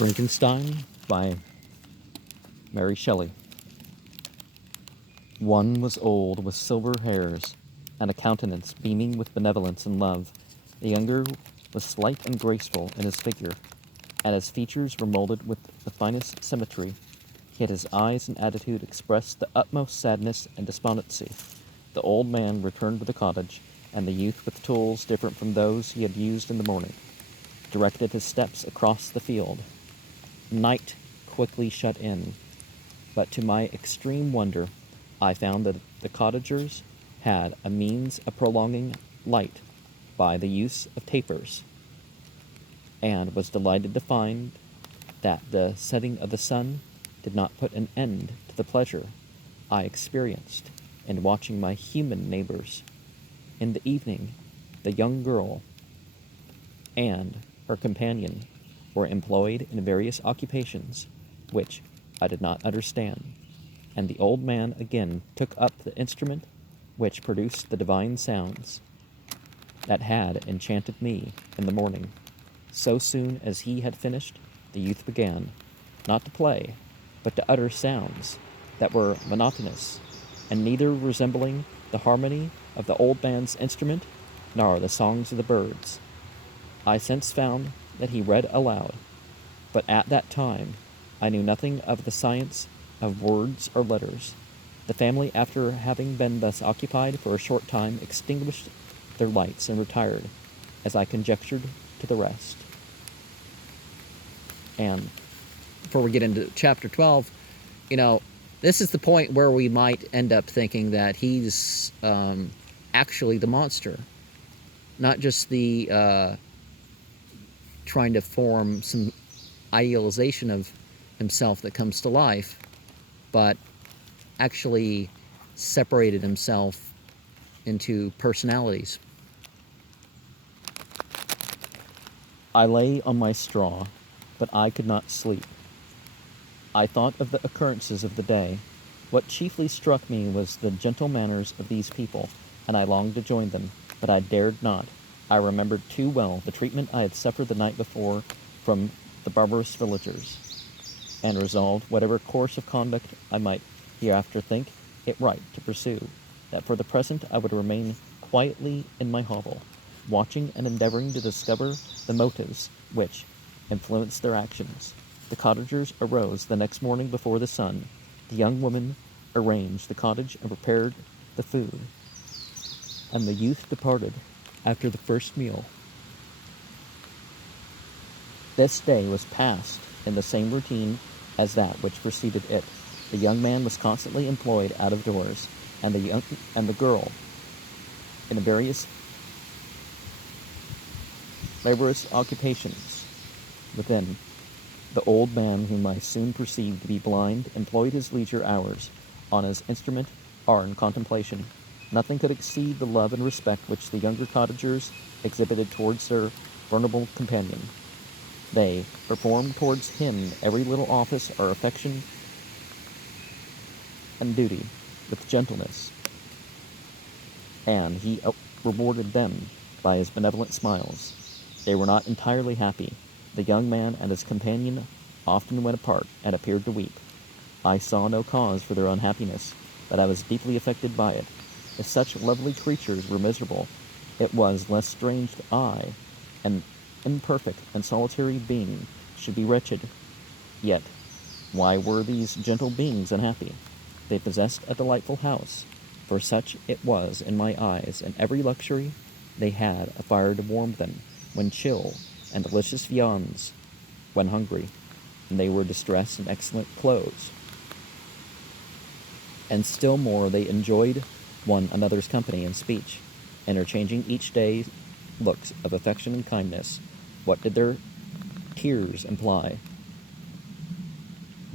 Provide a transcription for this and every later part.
Frankenstein by Mary Shelley. One was old, with silver hairs, and a countenance beaming with benevolence and love. The younger was slight and graceful in his figure, and his features were molded with the finest symmetry. Yet his eyes and attitude expressed the utmost sadness and despondency. The old man returned to the cottage, and the youth, with tools different from those he had used in the morning, directed his steps across the field. Night quickly shut in, but to my extreme wonder, I found that the cottagers had a means of prolonging light by the use of tapers, and was delighted to find that the setting of the sun did not put an end to the pleasure I experienced in watching my human neighbors. In the evening, the young girl and her companion were employed in various occupations which I did not understand, and the old man again took up the instrument which produced the divine sounds that had enchanted me in the morning. So soon as he had finished, the youth began, not to play, but to utter sounds that were monotonous, and neither resembling the harmony of the old man's instrument nor the songs of the birds. I since found that he read aloud, but at that time I knew nothing of the science of words or letters. The family, after having been thus occupied for a short time, extinguished their lights and retired, as I conjectured, to the rest. And before we get into chapter 12, this is the point where we might end up thinking that he's actually the monster, not just the trying to form some idealization of himself that comes to life, but actually separated himself into personalities. I lay on my straw, but I could not sleep. I thought of the occurrences of the day. What chiefly struck me was the gentle manners of these people, and I longed to join them, but I dared not. I remembered too well the treatment I had suffered the night before from the barbarous villagers, and resolved, whatever course of conduct I might hereafter think it right to pursue, that for the present I would remain quietly in my hovel, watching and endeavoring to discover the motives which influenced their actions. The cottagers arose the next morning before the sun. The young woman arranged the cottage and prepared the food, and the youth departed after the first meal. This day was passed in the same routine as that which preceded it. The young man was constantly employed out of doors, and the girl in various laborious occupations within. The old man, whom I soon perceived to be blind, employed his leisure hours on his instrument or in contemplation. Nothing could exceed the love and respect which the younger cottagers exhibited towards their venerable companion. They performed towards him every little office or affection and duty with gentleness, and he rewarded them by his benevolent smiles. They were not entirely happy. The young man and his companion often went apart and appeared to weep. I saw no cause for their unhappiness, but I was deeply affected by it. If such lovely creatures were miserable, it was less strange that I, an imperfect and solitary being, should be wretched. Yet, why were these gentle beings unhappy? They possessed a delightful house, for such it was in my eyes, and every luxury. They had a fire to warm them when chill, and delicious viands when hungry, and they were distressed in excellent clothes. And still more, they enjoyed one another's company and speech, interchanging each day looks of affection and kindness. What did their tears imply?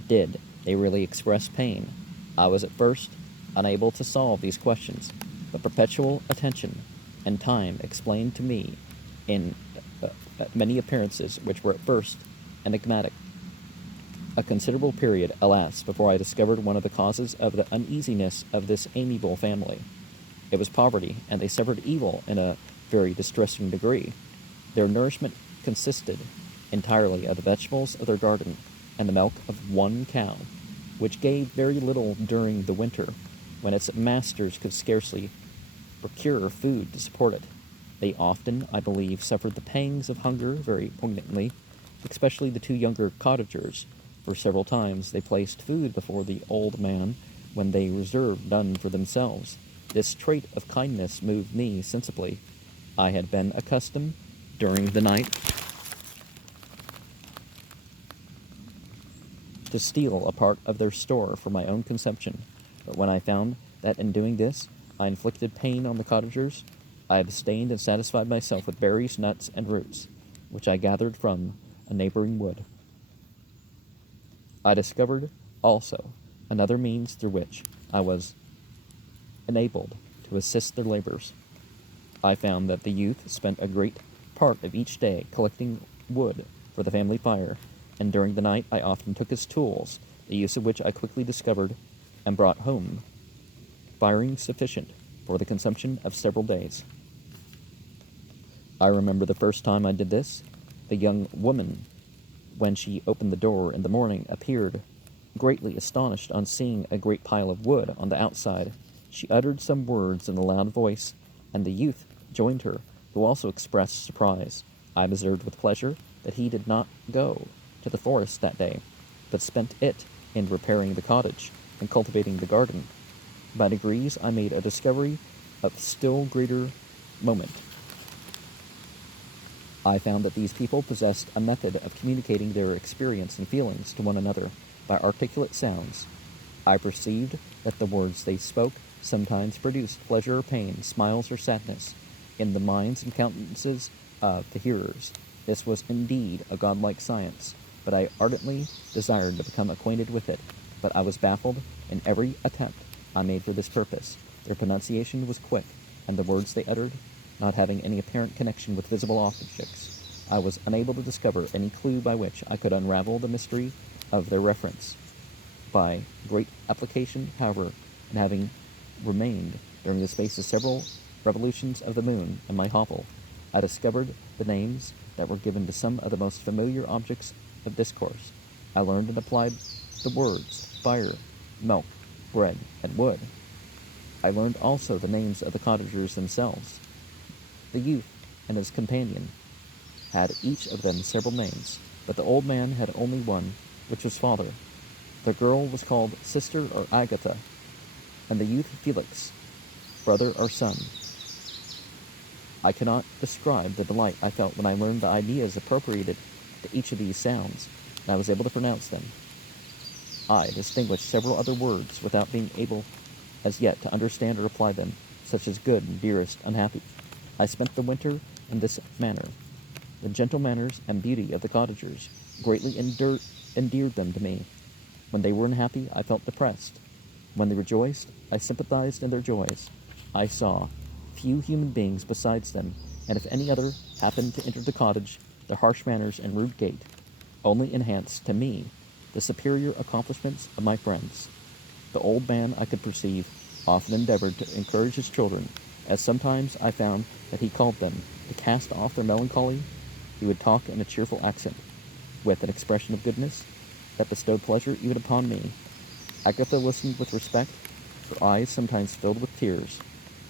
Did they really express pain? I was at first unable to solve these questions, but perpetual attention and time explained to me in many appearances which were at first enigmatic. A considerable period elapsed before I discovered one of the causes of the uneasiness of this amiable family. It was poverty, and they suffered evil in a very distressing degree. Their nourishment consisted entirely of the vegetables of their garden and the milk of one cow, which gave very little during the winter, when its masters could scarcely procure food to support it. They often, I believe, suffered the pangs of hunger very poignantly, especially the two younger cottagers, for several times they placed food before the old man when they reserved none for themselves. This trait of kindness moved me sensibly. I had been accustomed, during the night, to steal a part of their store for my own consumption, but when I found that in doing this I inflicted pain on the cottagers, I abstained and satisfied myself with berries, nuts, and roots, which I gathered from a neighboring wood. I discovered, also, another means through which I was enabled to assist their labors. I found that the youth spent a great part of each day collecting wood for the family fire, and during the night I often took his tools, the use of which I quickly discovered and brought home, firing sufficient for the consumption of several days. I remember the first time I did this. The young woman, when she opened the door in the morning, appeared greatly astonished on seeing a great pile of wood on the outside. She uttered some words in a loud voice, and the youth joined her, who also expressed surprise. I observed with pleasure that he did not go to the forest that day, but spent it in repairing the cottage and cultivating the garden. By degrees I made a discovery of still greater moment. I found that these people possessed a method of communicating their experience and feelings to one another by articulate sounds. I perceived that the words they spoke sometimes produced pleasure or pain, smiles or sadness, in the minds and countenances of the hearers. This was indeed a godlike science, but I ardently desired to become acquainted with it. But I was baffled in every attempt I made for this purpose. Their pronunciation was quick, and the words they uttered, not having any apparent connection with visible objects, I was unable to discover any clue by which I could unravel the mystery of their reference. By great application, however, and having remained during the space of several revolutions of the moon in my hovel, I discovered the names that were given to some of the most familiar objects of discourse. I learned and applied the words fire, milk, bread, and wood. I learned also the names of the cottagers themselves. The youth and his companion had each of them several names, but the old man had only one, which was father. The girl was called sister or Agatha, and the youth Felix, brother or son. I cannot describe the delight I felt when I learned the ideas appropriated to each of these sounds, and I was able to pronounce them. I distinguished several other words without being able as yet to understand or apply them, such as good, dearest, unhappy. I spent the winter in this manner. The gentle manners and beauty of the cottagers greatly endeared them to me. When they were unhappy, I felt depressed. When they rejoiced, I sympathized in their joys. I saw few human beings besides them, and if any other happened to enter the cottage, their harsh manners and rude gait only enhanced to me the superior accomplishments of my friends. The old man, I could perceive, often endeavored to encourage his children, as sometimes I found that he called them to cast off their melancholy. He would talk in a cheerful accent, with an expression of goodness that bestowed pleasure even upon me. Agatha listened with respect, her eyes sometimes filled with tears,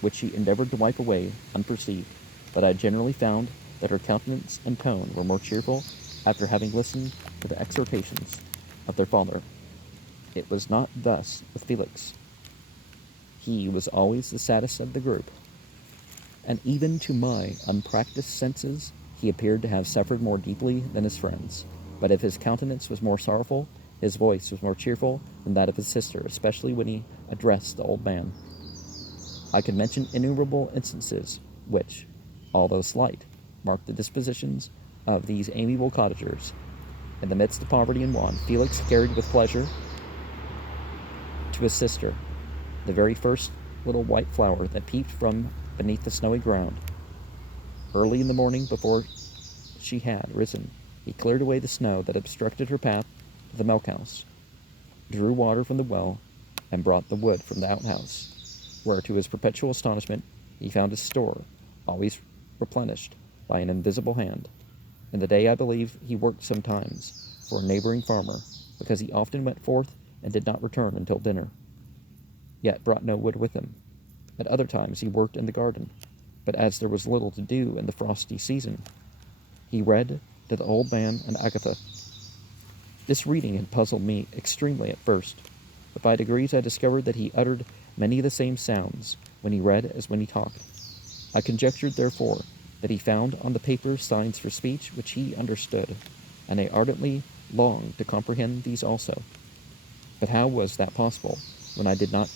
which she endeavored to wipe away unperceived, but I generally found that her countenance and tone were more cheerful after having listened to the exhortations of their father. It was not thus with Felix. He was always the saddest of the group, and even to my unpracticed senses he appeared to have suffered more deeply than his friends. But if his countenance was more sorrowful, his voice was more cheerful than that of his sister, especially when he addressed the old man. I could mention innumerable instances which, although slight, marked the dispositions of these amiable cottagers. In the midst of poverty and want, Felix carried with pleasure to his sister the very first little white flower that peeped from beneath the snowy ground. Early in the morning, before she had risen, he cleared away the snow that obstructed her path to the milk house, drew water from the well, and brought the wood from the outhouse, where, to his perpetual astonishment, he found his store always replenished by an invisible hand. In the day I believe he worked sometimes for a neighboring farmer, because he often went forth and did not return until dinner, yet brought no wood with him. At other times he worked in the garden, but as there was little to do in the frosty season, he read to the old man and Agatha. This reading had puzzled me extremely at first, but by degrees I discovered that he uttered many of the same sounds when he read as when he talked. I conjectured, therefore, that he found on the paper signs for speech which he understood, and I ardently longed to comprehend these also. But how was that possible, when I did not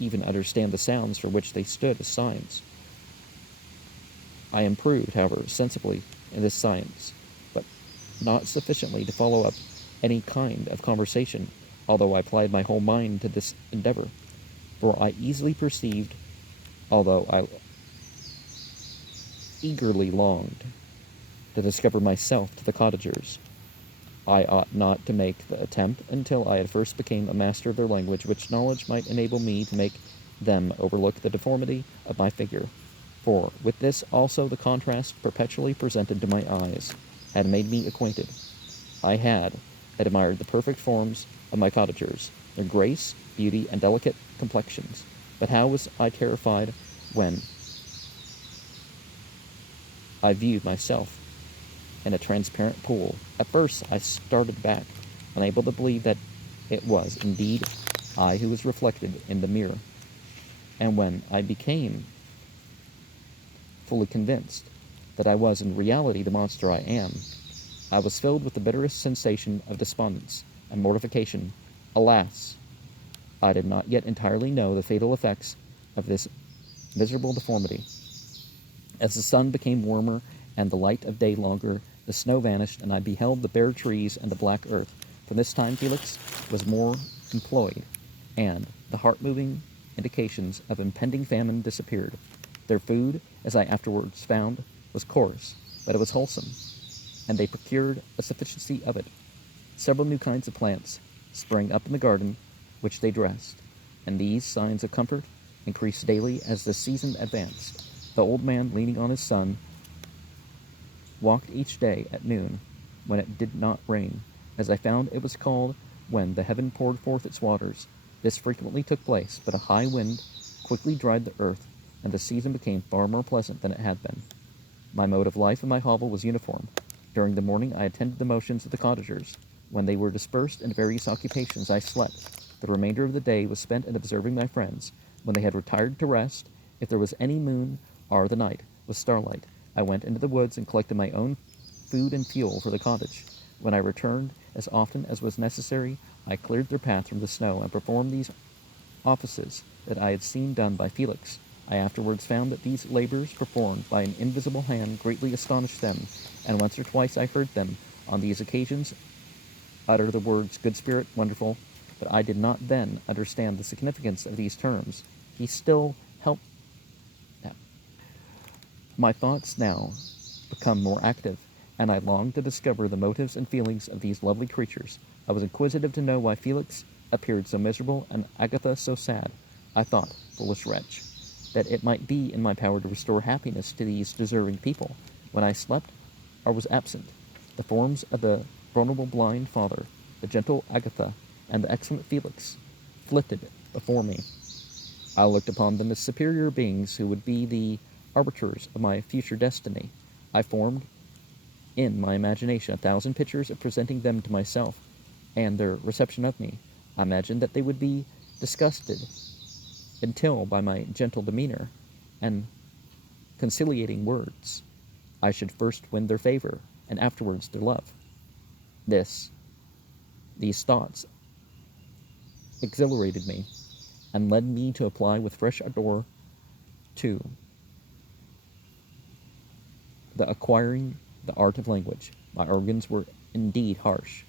even understand the sounds for which they stood as signs? I improved, however, sensibly in this science, but not sufficiently to follow up any kind of conversation, although I applied my whole mind to this endeavor. For I easily perceived, although I eagerly longed to discover myself to the cottagers, I ought not to make the attempt until I had first become a master of their language, which knowledge might enable me to make them overlook the deformity of my figure. For with this also the contrast perpetually presented to my eyes had made me acquainted. I had admired the perfect forms of my cottagers, their grace, beauty, and delicate complexions. But how was I terrified when I viewed myself in a transparent pool. At first I started back, unable to believe that it was indeed I who was reflected in the mirror. And when I became fully convinced that I was in reality the monster I am, I was filled with the bitterest sensation of despondence and mortification. Alas, I did not yet entirely know the fatal effects of this miserable deformity. As the sun became warmer and the light of day longer, the snow vanished, and I beheld the bare trees and the black earth. From this time Felix was more employed, and the heart-moving indications of impending famine disappeared. Their food, as I afterwards found, was coarse, but it was wholesome, and they procured a sufficiency of it. Several new kinds of plants sprang up in the garden, which they dressed, and these signs of comfort increased daily as the season advanced. The old man, leaning on his son, walked each day at noon, when it did not rain, as I found it was called, when the heaven poured forth its waters. This frequently took place, but a high wind quickly dried the earth, and the season became far more pleasant than it had been. My mode of life in my hovel was uniform. During the morning I attended the motions of the cottagers. When they were dispersed in various occupations, I slept. The remainder of the day was spent in observing my friends. When they had retired to rest, if there was any moon, or the night with starlight, I went into the woods and collected my own food and fuel for the cottage. When I returned, as often as was necessary, I cleared their path from the snow and performed these offices that I had seen done by Felix. I afterwards found that these labors performed by an invisible hand greatly astonished them, and once or twice I heard them, on these occasions, utter the words good spirit, wonderful, but I did not then understand the significance of these terms. He still helped. My thoughts now become more active, and I longed to discover the motives and feelings of these lovely creatures. I was inquisitive to know why Felix appeared so miserable and Agatha so sad. I thought, foolish wretch, that it might be in my power to restore happiness to these deserving people. When I slept or was absent, the forms of the vulnerable blind father, the gentle Agatha, and the excellent Felix flitted before me. I looked upon them as superior beings who would be the arbiters of my future destiny. I formed in my imagination 1,000 pictures of presenting them to myself, and their reception of me. I imagined that they would be disgusted until, by my gentle demeanor and conciliating words, I should first win their favor and afterwards their love. These thoughts exhilarated me and led me to apply with fresh ardor to the acquiring the art of language. My organs were indeed harsh,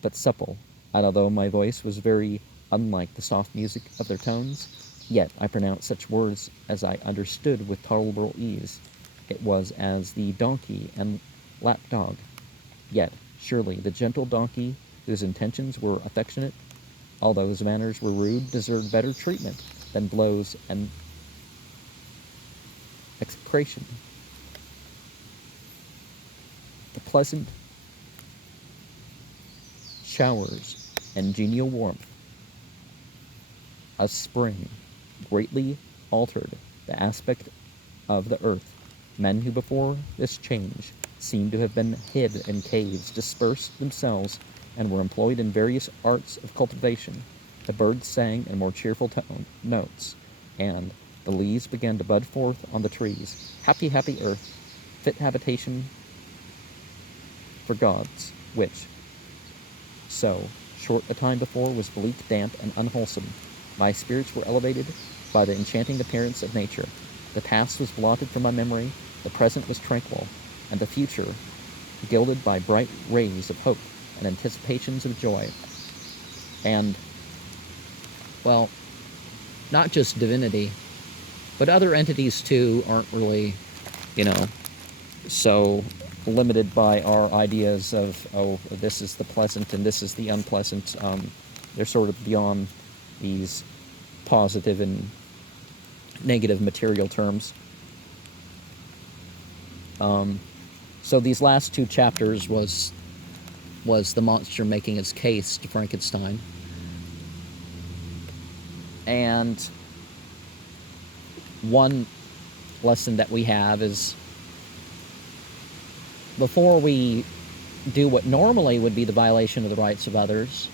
but supple, and although my voice was very unlike the soft music of their tones, yet I pronounced such words as I understood with tolerable ease. It was as the donkey and lapdog. Yet, surely, the gentle donkey, whose intentions were affectionate, although his manners were rude, deserved better treatment than blows and execration. The pleasant showers and genial warmth of spring greatly altered the aspect of the earth. Men who before this change seemed to have been hid in caves dispersed themselves and were employed in various arts of cultivation. The birds sang in more cheerful notes, and the leaves began to bud forth on the trees. Happy, happy earth, fit habitation for gods, which, so short a time before, was bleak, damp, and unwholesome. My spirits were elevated by the enchanting appearance of nature. The past was blotted from my memory, the present was tranquil, and the future gilded by bright rays of hope and anticipations of joy. And, well, not just divinity, but other entities too aren't really, so limited by our ideas of, oh, this is the pleasant and this is the unpleasant. They're sort of beyond these positive and negative material terms. So these last two chapters was the monster making its case to Frankenstein. And one lesson that we have is, before we do what normally would be the violation of the rights of others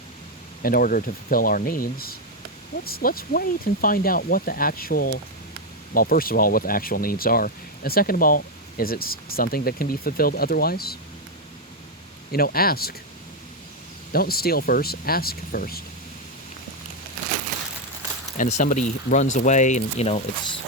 in order to fulfill our needs, let's wait and find out what the actual, well, first of all, what the actual needs are, and second of all, is it something that can be fulfilled otherwise? Ask. Don't steal first, ask first. And if somebody runs away and, it's